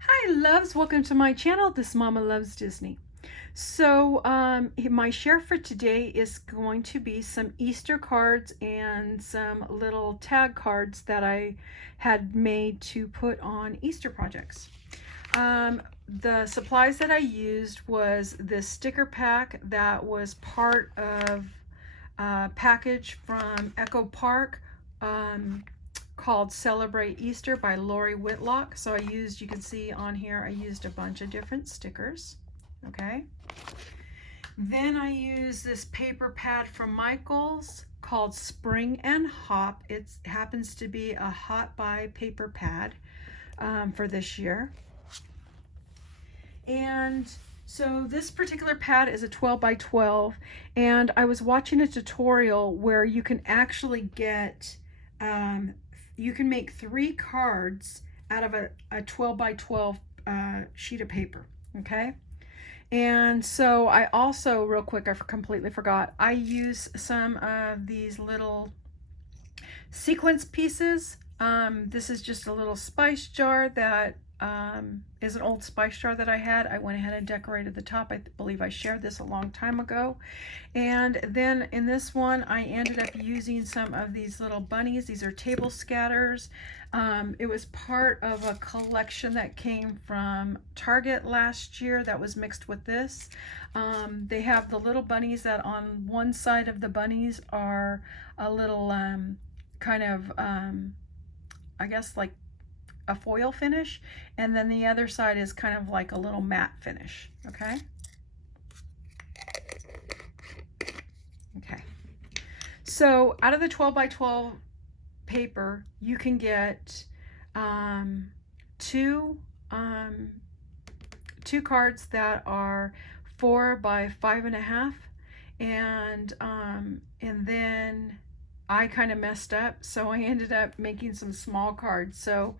Hi loves, welcome to my channel. This Mama Loves Disney. So my share for today is going to be some Easter cards and some little tag cards that I had made to put on Easter projects. The supplies that I used was this sticker pack that was part of a package from Echo Park called Celebrate Easter by Lori Whitlock. So I used, you can see on here, I used a bunch of different stickers. Okay. Then I used this paper pad from Michaels called Spring and Hop. It happens to be a Hot Buy paper pad for this year. And so this particular pad is a 12 by 12, and I was watching a tutorial where you can actually get you can make 3 cards out of a 12 by 12 sheet of paper. Okay. And so I also, real quick, I completely forgot, I use some of these little sequence pieces. This is just a little spice jar that is an old spice jar that I had. I went ahead and decorated the top. I believe I shared this a long time ago. And then in this one, I ended up using some of these little bunnies. These are table scatters. It was part of a collection that came from Target last year that was mixed with this. They have the little bunnies that on one side of the bunnies are a little kind of, I guess like a foil finish, and then the other side is kind of like a little matte finish. Okay. Okay. So out of the 12 by 12 paper, you can get two cards that are 4 by 5.5, and then I kind of messed up, so I ended up making some small cards. So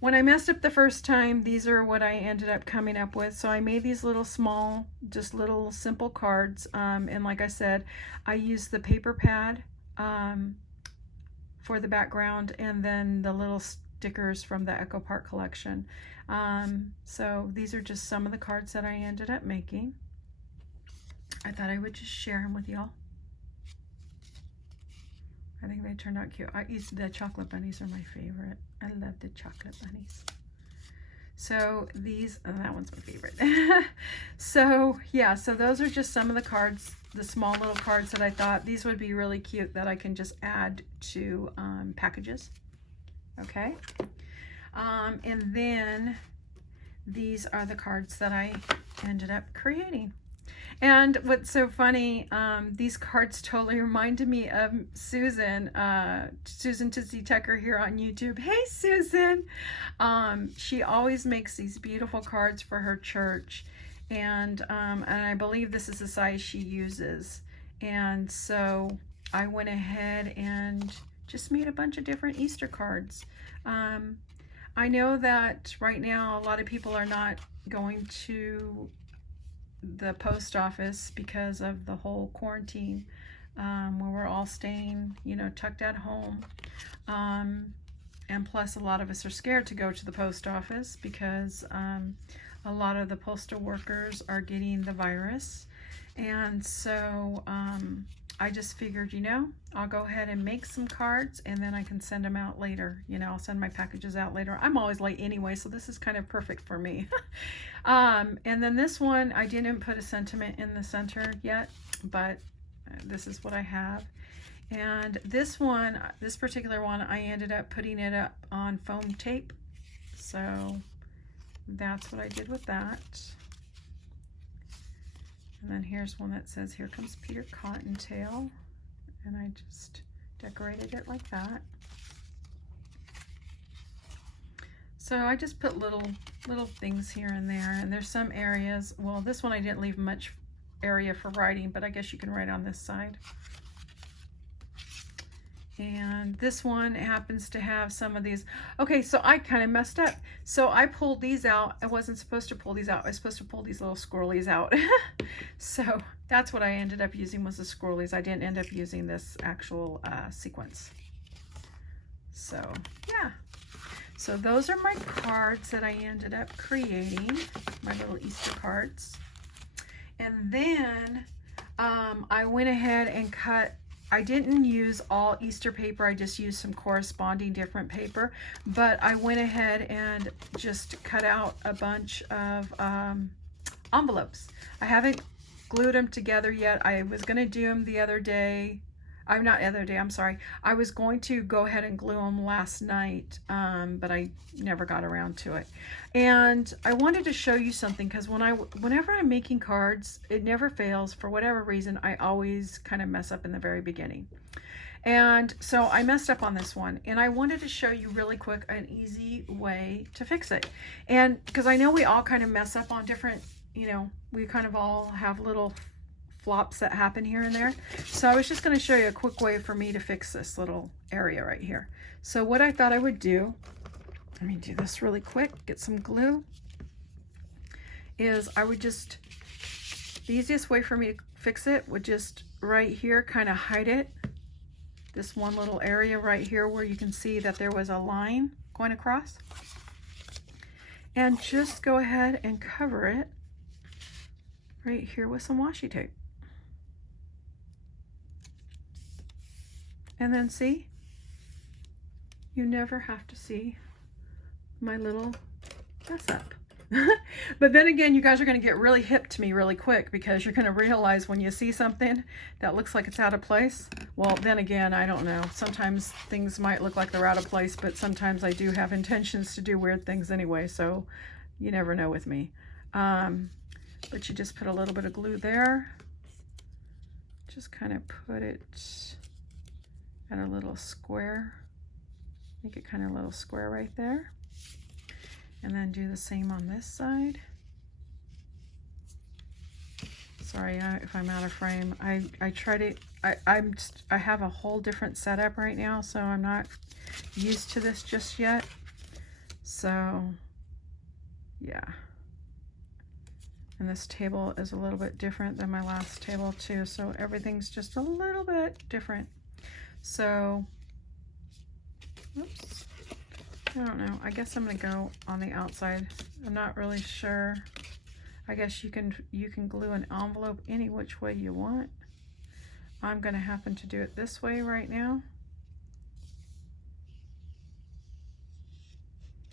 when I messed up the first time, these are what I ended up coming up with. So I made these little small, just little simple cards. And like I said, I used the paper pad for the background, and then the little stickers from the Echo Park collection. So these are just some of the cards that I ended up making. I thought I would just share them with y'all. I think they turned out cute. The chocolate bunnies are my favorite. I love the chocolate bunnies. So these, that one's my favorite. So yeah, so those are just some of the cards, the small little cards that I thought these would be really cute that I can just add to packages. Okay. And then these are the cards that I ended up creating. And what's so funny, these cards totally reminded me of Susan Tootsie Tucker here on YouTube. Hey, Susan! She always makes these beautiful cards for her church, and I believe this is the size she uses. And so I went ahead and just made a bunch of different Easter cards. I know that right now a lot of people are not going to the post office because of the whole quarantine, where we're all staying, you know, tucked at home. And plus a lot of us are scared to go to the post office because a lot of the postal workers are getting the virus. And so I just figured, you know, I'll go ahead and make some cards, and then I can send them out later. You know, I'll send my packages out later. I'm always late anyway, so this is kind of perfect for me. And then this one, I didn't put a sentiment in the center yet, but this is what I have. And this one, this particular one, I ended up putting it up on foam tape. So that's what I did with that. And then here's one that says, "Here comes Peter Cottontail." And I just decorated it like that. So I just put little things here and there. And there's some areas, well, this one I didn't leave much area for writing, but I guess you can write on this side. And this one happens to have some of these. Okay, so I kind of messed up. So I pulled these out. I wasn't supposed to pull these out. I was supposed to pull these little squirrelies out. So that's what I ended up using, was the squirrelies. I didn't end up using this actual sequence. So yeah. So those are my cards that I ended up creating, my little Easter cards. And then I went ahead and cut, I didn't use all Easter paper, I just used some corresponding different paper, but I went ahead and just cut out a bunch of envelopes. I haven't glued them together yet. I was going to do them the other day. I'm sorry. I was going to go ahead and glue them last night, but I never got around to it. And I wanted to show you something because whenever I'm making cards, it never fails. For whatever reason, I always kind of mess up in the very beginning. And so I messed up on this one, and I wanted to show you really quick an easy way to fix it. And because I know we all kind of mess up on different, you know, we kind of all have little flops that happen here and there. So I was just going to show you a quick way for me to fix this little area right here. So what I thought I would do, let me do this really quick, get some glue, is I would just, the easiest way for me to fix it would just right here kind of hide it. This one little area right here where you can see that there was a line going across. And just go ahead and cover it right here with some washi tape. And then see, you never have to see my little mess up. But then again, you guys are going to get really hip to me really quick, because you're going to realize when you see something that looks like it's out of place. Well, then again, I don't know. Sometimes things might look like they're out of place, but sometimes I do have intentions to do weird things anyway, so you never know with me. But you just put a little bit of glue there. Just kind of put it at a little square. Make it kind of a little square right there. And then do the same on this side. Sorry if I'm out of frame. I try to, I have a whole different setup right now, so I'm not used to this just yet. So, yeah. And this table is a little bit different than my last table too, so everything's just a little bit different. So, oops, I don't know. I guess I'm gonna go on the outside. I'm not really sure. I guess you can glue an envelope any which way you want. I'm gonna happen to do it this way right now.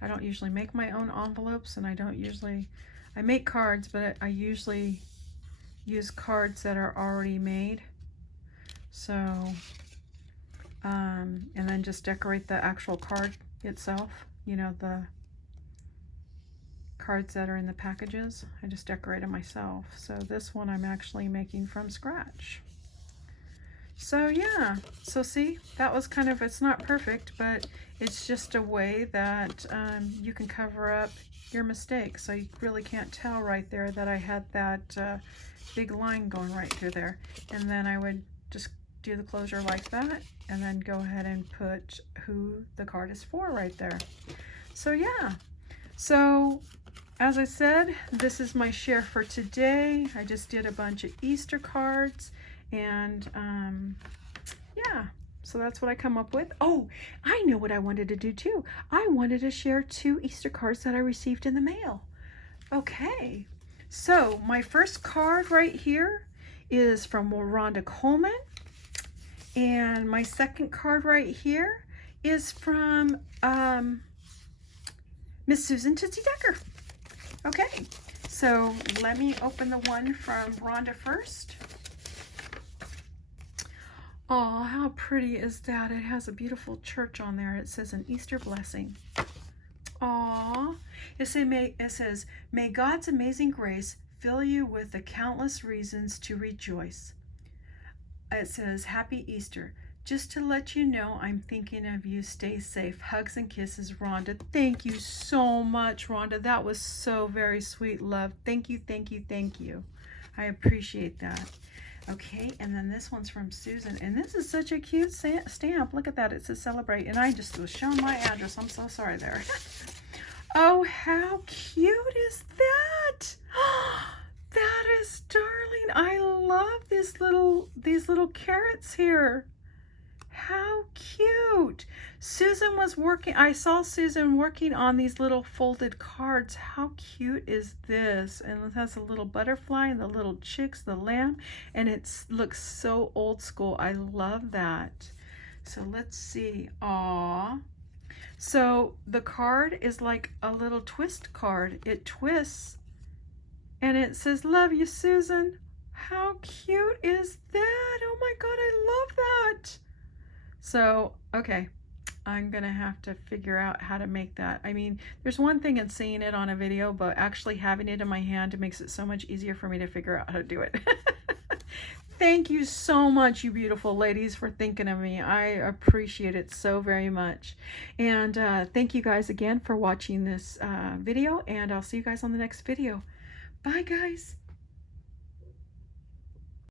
I don't usually make my own envelopes, and I make cards, but I usually use cards that are already made. So, and then just decorate the actual card itself. You know, the cards that are in the packages, I just decorate them myself. So this one I'm actually making from scratch. So yeah, so see, that was kind of, it's not perfect, but it's just a way that you can cover up your mistakes. So you really can't tell right there that I had that big line going right through there. And then I would just do the closure like that, and then go ahead and put who the card is for right there. So yeah, so as I said, this is my share for today. I just did a bunch of Easter cards, and yeah, so that's what I come up with. Oh, I know what I wanted to do too. I wanted to share 2 Easter cards that I received in the mail. Okay, so my first card right here is from Rhonda Coleman, and my second card right here is from Miss Susan Tootsie Decker. Okay, so let me open the one from Rhonda first. Oh, how pretty is that? It has a beautiful church on there. It says an Easter blessing. Aw, it says, may God's amazing grace fill you with the countless reasons to rejoice. It says, Happy Easter. Just to let you know, I'm thinking of you. Stay safe. Hugs and kisses, Rhonda. Thank you so much, Rhonda. That was so very sweet, love. Thank you, thank you, thank you. I appreciate that. Okay, and then this one's from Susan, and this is such a cute stamp. Look at that. It says celebrate, and I just was shown my address. I'm so sorry there. Oh, how cute is that? That is darling. I love these little carrots here. How cute. Susan was working, I saw Susan working on these little folded cards. How cute is this? And it has a little butterfly and the little chicks, the lamb, and it looks so old school. I love that. So let's see. Aw. So the card is like a little twist card. It twists and it says, "Love you, Susan." How cute is that? Oh my God, I love that. So, okay, I'm gonna have to figure out how to make that. I mean, there's one thing in seeing it on a video, but actually having it in my hand, it makes it so much easier for me to figure out how to do it. Thank you so much, you beautiful ladies, for thinking of me. I appreciate it so very much. And thank you guys again for watching this video, and I'll see you guys on the next video. Bye, guys.